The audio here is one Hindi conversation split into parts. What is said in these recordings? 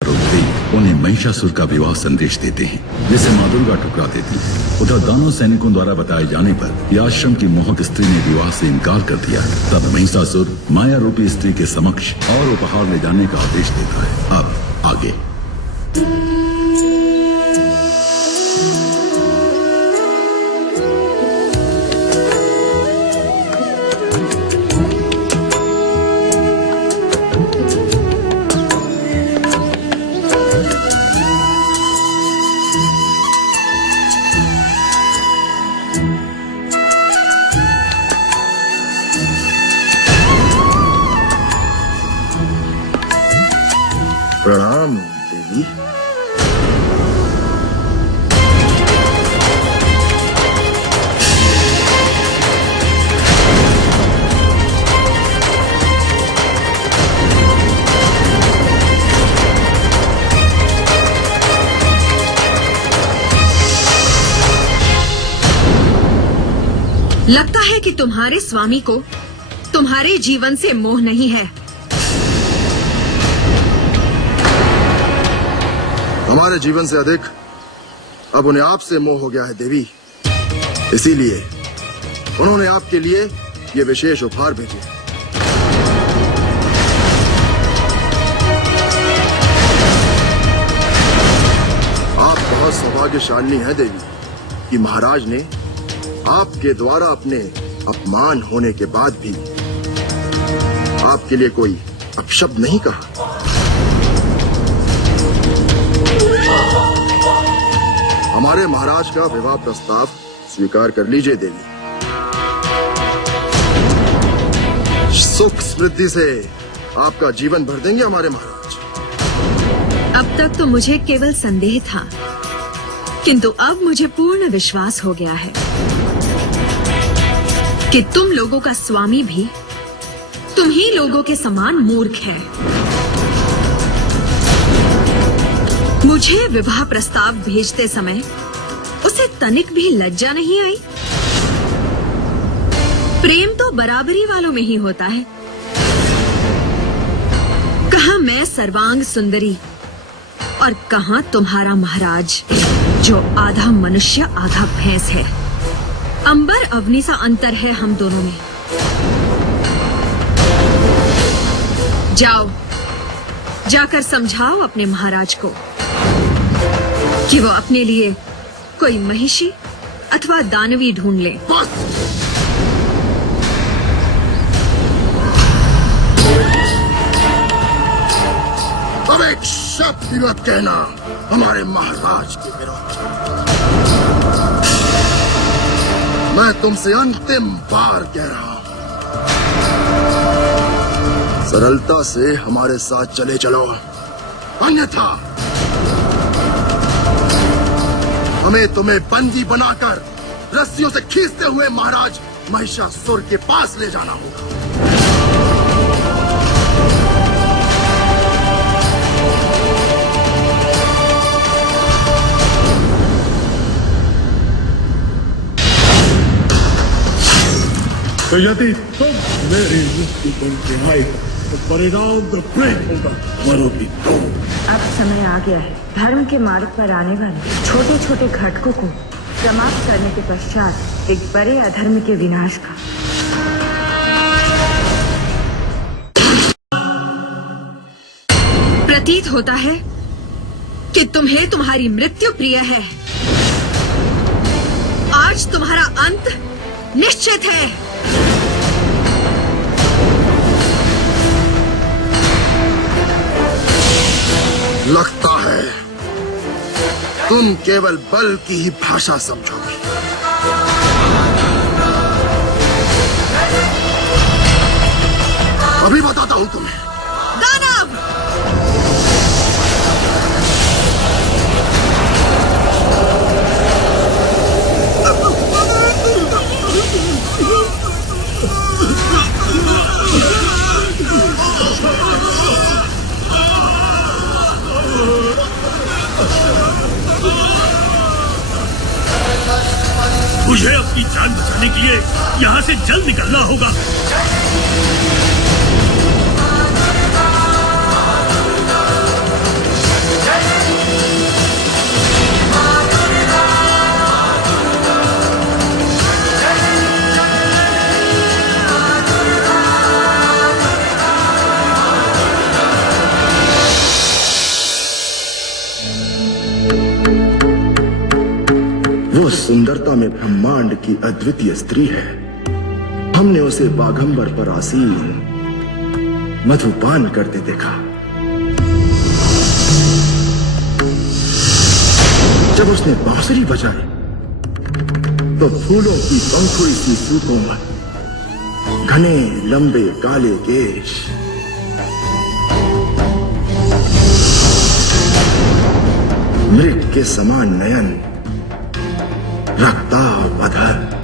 उन्हें महिषासुर का विवाह संदेश देते हैं, जिसे माँ दुर्गा ठुकरा देती है। उधर दानव सैनिकों द्वारा बताए जाने पर यह आश्रम की मोहक स्त्री ने विवाह से इनकार कर दिया। तब महिषासुर माया रूपी स्त्री के समक्ष और उपहार ले जाने का आदेश देता है। अब आगे। प्रणाम देवी। लगता है कि तुम्हारे स्वामी को तुम्हारे जीवन से मोह नहीं है। हमारे जीवन से अधिक अब उन्हें आपसे मोह हो गया है देवी। इसीलिए उन्होंने आपके लिए ये विशेष उपहार भेजे। आप बहुत सौभाग्यशाली हैं देवी कि महाराज ने आपके द्वारा अपने अपमान होने के बाद भी आपके लिए कोई अपशब्द नहीं कहा। हमारे महाराज का विवाह प्रस्ताव स्वीकार कर लीजिए देवी। सुख समृद्धि से आपका जीवन भर देंगे हमारे महाराज। अब तक तो मुझे केवल संदेह था, किंतु अब मुझे पूर्ण विश्वास हो गया है कि तुम लोगों का स्वामी भी तुम ही लोगों के समान मूर्ख है। मुझे विवाह प्रस्ताव भेजते समय उसे तनिक भी लज्जा नहीं आई। प्रेम तो बराबरी वालों में ही होता है। कहाँ मैं सर्वांग सुंदरी और कहाँ तुम्हारा महाराज जो आधा मनुष्य आधा भैंस है। अंबर अवनी सा अंतर है हम दोनों में। जाओ, जाकर समझाओ अपने महाराज को कि वो अपने लिए कोई महिषी अथवा दानवी ढूंढ ले। अब एक शब्द भी मत कहना हमारे महाराज के विरुद्ध। मैं तुमसे अंतिम बार कह रहा हूं, सरलता से हमारे साथ चले चलो, अन्यथा हमें तुम्हें बंदी बनाकर रस्सियों से खींचते हुए महाराज महिषासुर के पास ले जाना होगा। तो यदि तुम मेरी मुक्ति बन के आए तो परिणाम तो प्रेम होगा, मरोगी तुम। अब समय आ गया है धर्म के मार्ग पर आने वाले छोटे छोटे घटकों को समाप्त करने के पश्चात एक बड़े अधर्म के विनाश का। प्रतीत होता है कि तुम्हें तुम्हारी मृत्यु प्रिय है। आज तुम्हारा अंत निश्चित है। लगता है तुम केवल बल की ही भाषा समझोगे। अभी बताता हूं तुम्हें। दानव! मुझे अपनी जान बचाने के लिए यहाँ से जल्द निकलना होगा। वो सुंदरता में ब्रह्मांड की अद्वितीय स्त्री है। हमने उसे बाघंबर पर आसीन मधुपान करते देखा। जब उसने बांसुरी बजाई तो फूलों की पंखुड़ी सी सुकोमल, घने लंबे काले केश, मृग के समान नयन, रक्ताभ अधर,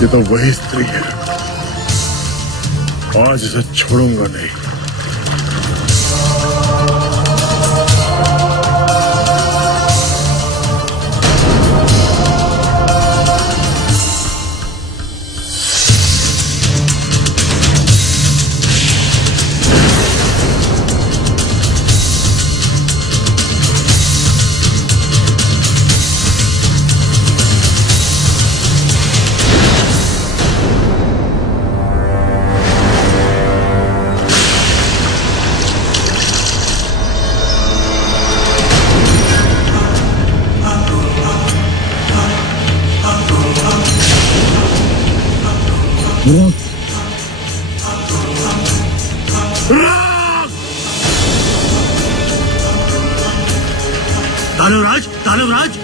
ये तो वही स्त्री है। आज इसे छोड़ूंगा नहीं। दानवराज, दानवराज,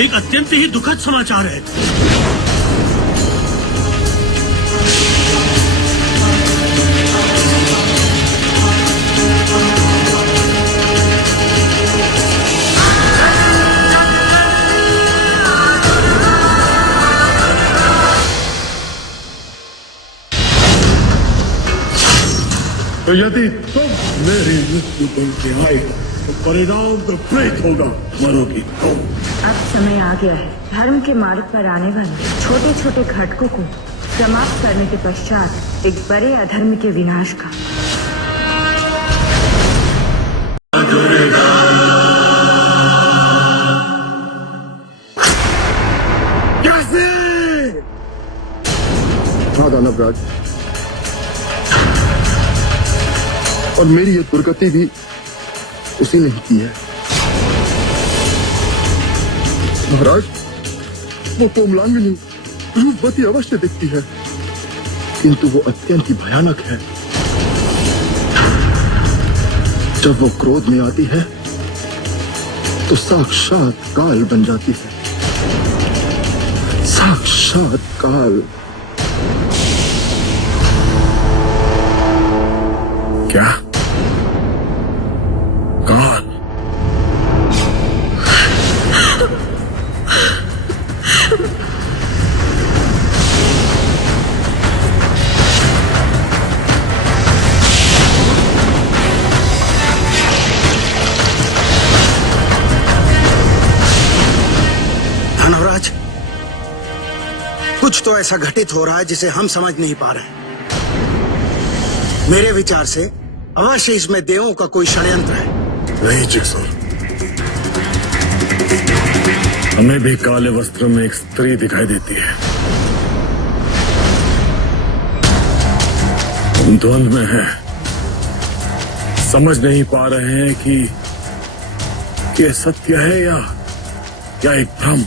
एक अत्यंत ही दुखद समाचार है। तो यदि तुम मेरी मृत्यु बन के आए तो परिणाम विपरीत होगा, मरोगी तुम। अब समय आ गया है धर्म के मार्ग पर आने वाले छोटे छोटे घटकों को समाप्त करने के पश्चात एक बड़े अधर्म के विनाश का। कैसे? हाँ दानवराज, और मेरी ये दुर्गति भी उसी ने ही की है। महाराज, वो कोमलांगिनी रूपवती अवश्य दिखती है, किंतु वो अत्यंत ही भयानक है। जब वो क्रोध में आती है तो साक्षात काल बन जाती है। साक्षात काल। क्या? काल? दानवराज, कुछ तो ऐसा घटित हो रहा है जिसे हम समझ नहीं पा रहे। मेरे विचार से अवश्य इसमें देवों का कोई षड्यंत्र है। नहीं जिक्सर, हमें भी काले वस्त्र में एक स्त्री दिखाई देती है। हम द्वंद में हैं, समझ नहीं पा रहे हैं कि ये सत्य है या एक भ्रम।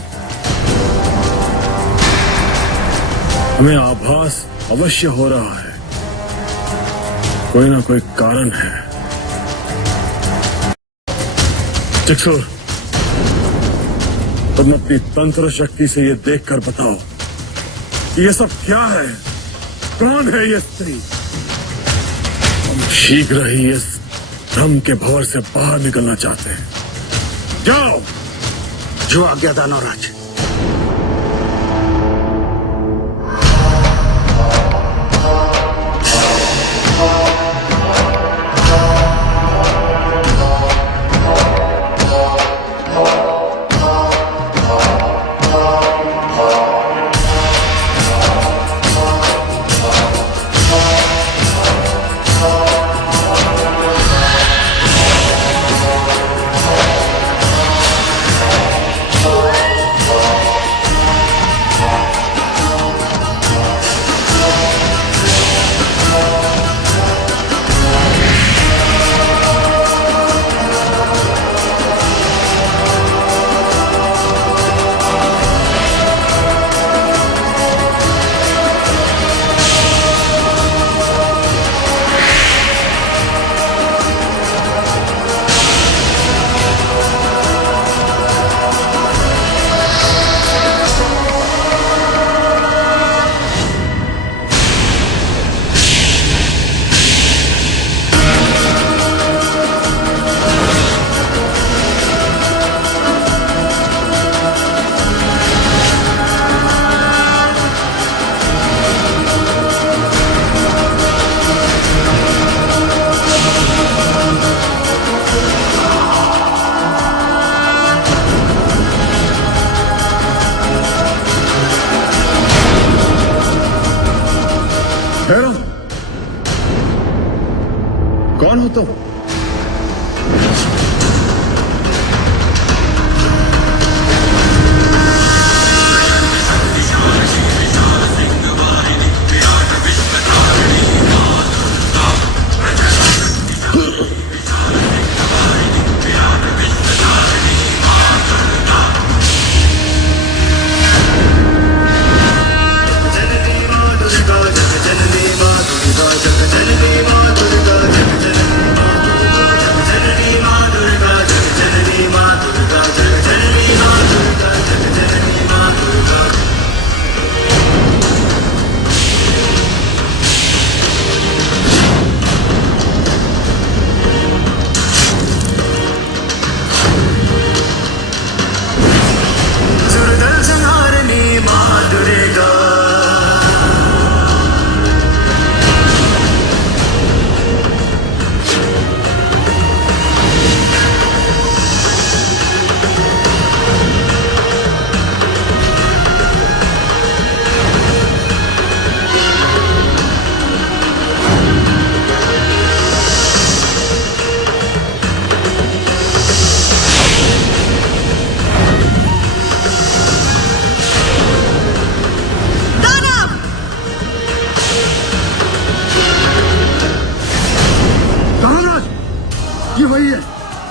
हमें आभास अवश्य हो रहा है, कोई ना कोई कारण है। जिक्सर, तुम अपनी तंत्र शक्ति से ये देखकर बताओ कि ये सब क्या है, कौन है ये स्त्री? हम शीघ्र ही इस भ्रम के भंवर से बाहर निकलना चाहते हैं। जाओ। जो आज्ञा दानवराज। भैरव, कौन हो तुम?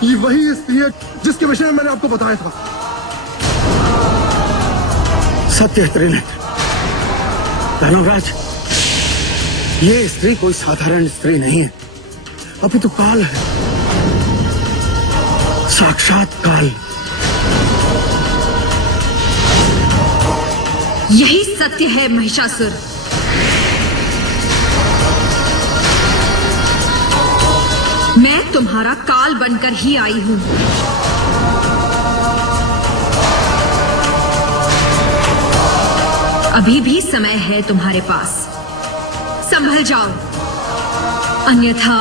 ये वही स्त्री है जिसके विषय में मैंने आपको बताया था। सत्य है त्रिनेत्र। दानवराज, ये स्त्री कोई साधारण स्त्री नहीं है, अभी तो काल है, साक्षात काल। यही सत्य है महिषासुर। मैं तुम्हारा काल बनकर ही आई हूं। अभी भी समय है तुम्हारे पास, संभल जाओ, अन्यथा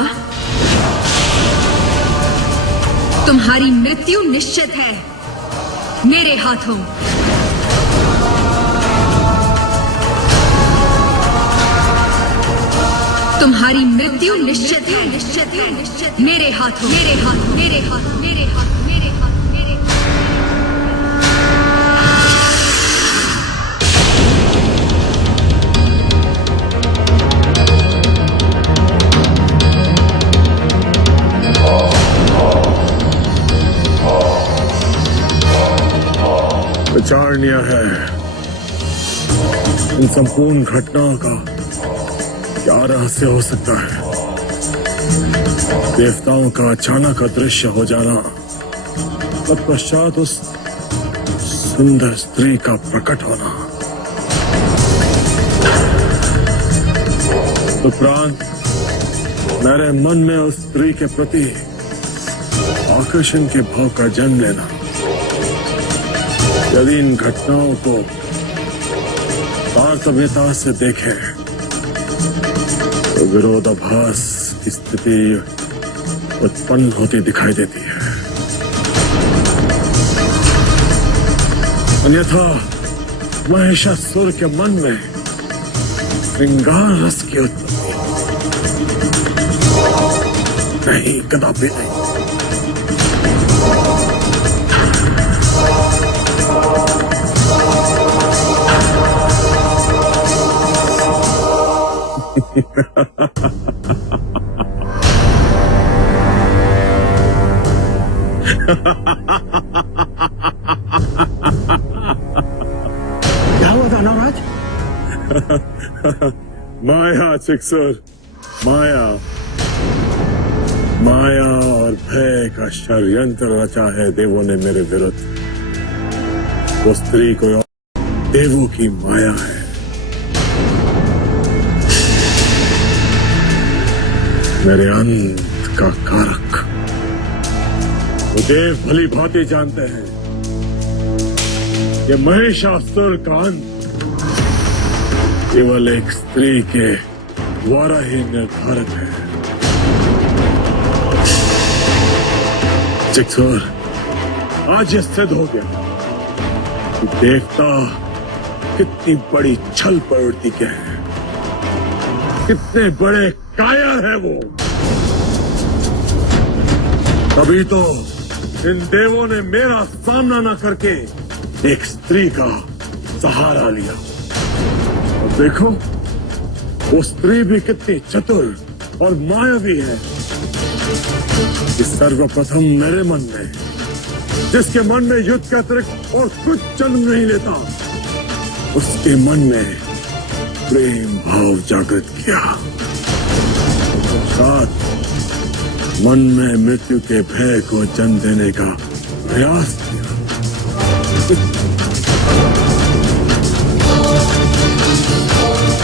तुम्हारी मृत्यु निश्चित है मेरे हाथों। तुम्हारी मृत्यु निश्चित है, निश्चित है, निश्चित मेरे हाथों, मेरे हाथ, मेरे हाथ, मेरे हाथ, मेरे हाथ, मेरे विचारणीय है इन संपूर्ण घटनाओं का क्या रहस्य हो सकता है। देवताओं का अचानक अदृश्य हो जाना, तत्पश्चात उस सुंदर स्त्री का प्रकट होना, उपरांत मेरे मन में उस स्त्री के प्रति आकर्षण के भाव का जन्म लेना। यदि इन घटनाओं को तारतम्यता से देखें तो विरोधाभास की स्थिति उत्पन्न होती दिखाई देती है। अन्यथा महिषासुर के मन में श्रृंगार रस की उत्पत्ति नहीं, कदापि नहीं। क्या हुआ दानवराज? माया चिक्सर, माया माया और भय का षड्यंत्र रचा है देवों ने मेरे विरुद्ध। वो स्त्री कोई और देवों की माया है। मेरे अंत का कारक वो देव भली भांति जानते हैं कि महिषासुर का अंत केवल एक स्त्री के द्वारा ही निर्धारित है। चिक्सुर, आज यह सिद्ध हो गया कि देवता कितनी बड़ी छल प्रवृत्ति के हैं, कितने बड़े कायर है वो। तभी तो इन देवों ने मेरा सामना न करके एक स्त्री का सहारा लिया। और देखो, वो स्त्री भी कितनी चतुर और मायावी है कि सर्वप्रथम मेरे मन में, जिसके मन में युद्ध के अतिरिक्त और कुछ जन्म नहीं लेता, उसके मन में प्रेम भाव जागृत किया। साथ मन में मृत्यु के भय को जन्म देने का प्रयास किया।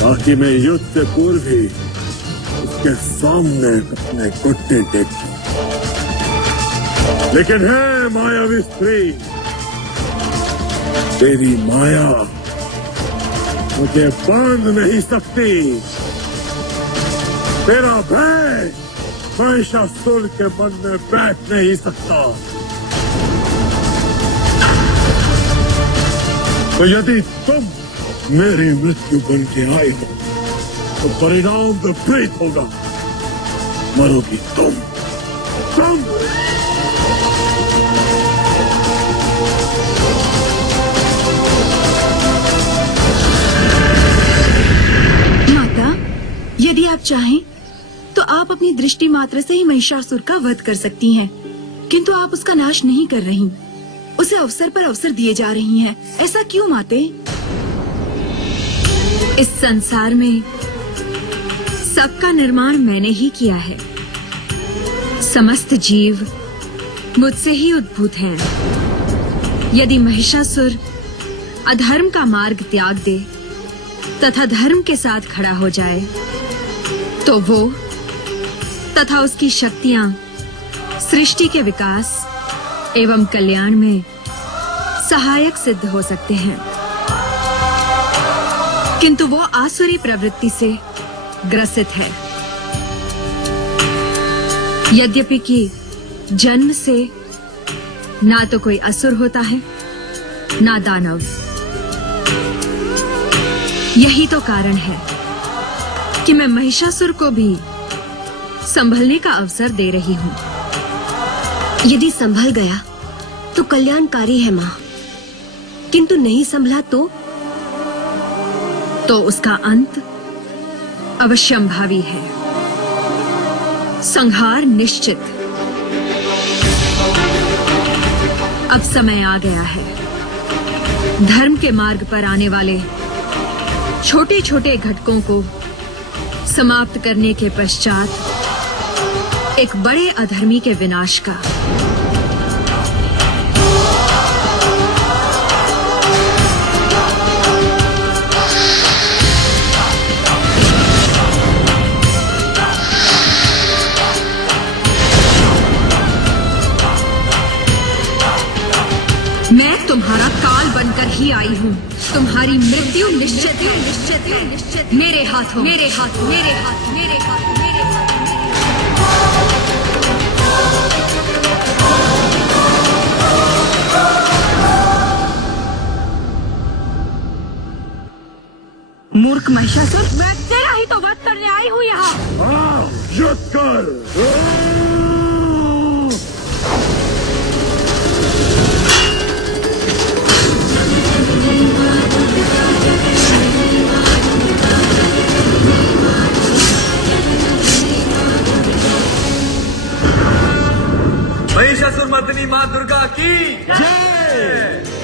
ताकि मैं युद्ध से पूर्व ही उसके सामने अपने घुटने टेक। लेकिन है मायावी स्त्री, तेरी माया मुझे बांध नहीं सकती। तेरा भय महिषासुर के मन में बैठ नहीं सकता। तो यदि तुम मेरी मृत्यु बन के आए हो तो परिणाम विपरीत होगा। मरोगी तुम। माता, यदि आप चाहें तो आप अपनी दृष्टि मात्र से ही महिषासुर का वध कर सकती हैं, किंतु आप उसका नाश नहीं कर रही, उसे अवसर पर अवसर दिए जा रही हैं। ऐसा क्यों माते? इस संसार में सबका निर्माण मैंने ही किया है। समस्त जीव मुझसे ही उद्भूत हैं। यदि महिषासुर अधर्म का मार्ग त्याग दे तथा धर्म के साथ खड़ा हो जाए तो वो तथा उसकी शक्तियां सृष्टि के विकास एवं कल्याण में सहायक सिद्ध हो सकते हैं, किंतु वो आसुरी प्रवृत्ति से ग्रसित है। यद्यपि कि जन्म से ना तो कोई असुर होता है ना दानव। यही तो कारण है कि मैं महिषासुर को भी संभलने का अवसर दे रही हूँ। यदि संभल गया तो कल्याणकारी है माँ, किंतु नहीं संभला तो उसका अंत अवश्यंभावी है, संहार निश्चित। अब समय आ गया है। धर्म के मार्ग पर आने वाले छोटे छोटे घटकों को समाप्त करने के पश्चात एक बड़े अधर्मी के विनाश का। आई हूँ। तुम्हारी मृत्यु निश्चित है, निश्चित है, निश्चित। मेरे हाथों, मेरे हाथों, मेरे हाथ, मेरे हाथ, मेरे हाथ। मूर्ख महिषासुर, मैं तेरा ही तो वध करने आई हूँ यहाँ। हाँ, युद्ध कर। महिषासुर मर्दिनी माँ दुर्गा की जय।